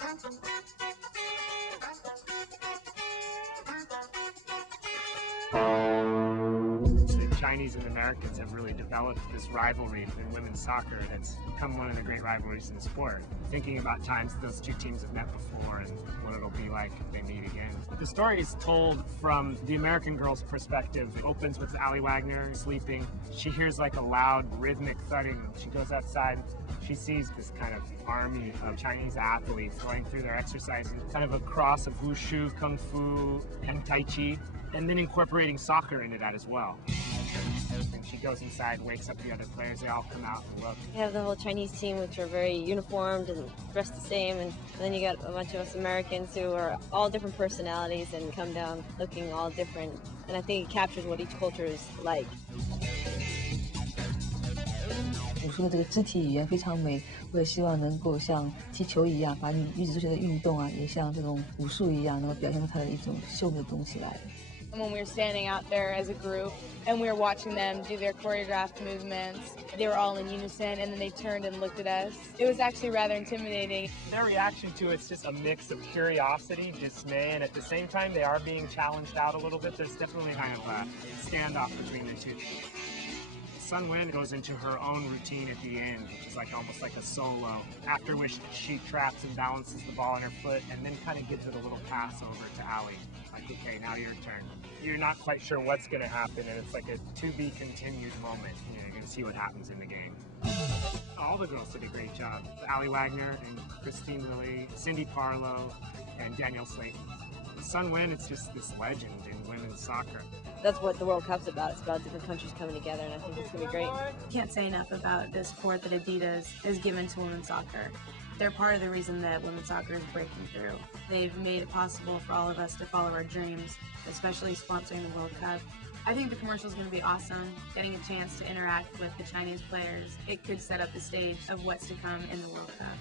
The Chinese and Americans have really developed this rivalry in women's soccer that's become one of the great rivalries in the sport. Thinking about times those two teams have met before and what it'll be like if they meet again. The story is told from the American girl's perspective. It opens with Ali Wagner sleeping. She hears like a loud rhythmic thudding. She goes outside. She sees this kind of army of Chinese athletes going through their exercises, kind of a cross of wushu, kung fu, and tai chi, and then incorporating soccer into that as well. And she goes inside, wakes up the other players, they all come out and look. You have the whole Chinese team, which are very uniformed and dressed the same, and then you got a bunch of us Americans who are all different personalities and come down looking all different. And I think it captures what each culture is like. 武术的这个肢体语言非常美，我也希望能够像踢球一样，把女子足球的运动啊，也像这种武术一样，能够表现出它的一种秀的东西来。 When we were standing out there as a group and we were watching them do their choreographed movements, they were all in unison and then they turned and looked at us. It was actually rather intimidating. Their reaction to it's just a mix of curiosity, dismay, and at the same time they are being challenged out a little bit. There's definitely kind of a standoff between the two. Sun Wen goes into her own routine at the end, which is like almost like a solo, after which she traps and balances the ball on her foot and then kind of gives it a little pass over to Ali. Like, okay, now your turn. You're not quite sure what's going to happen, and it's like a to-be-continued moment. You know, you're going to see what happens in the game. All the girls did a great job. Ali Wagner and Christine Lilly, Cindy Parlow, and Danielle Slayton. Sun Wen, it's just this legend in women's soccer. That's what the World Cup's about. It's about different countries coming together, and I think it's going to be great. Can't say enough about the support that Adidas has given to women's soccer. They're part of the reason that women's soccer is breaking through. They've made it possible for all of us to follow our dreams, especially sponsoring the World Cup. I think the commercial is going to be awesome. Getting a chance to interact with the Chinese players, it could set up the stage of what's to come in the World Cup.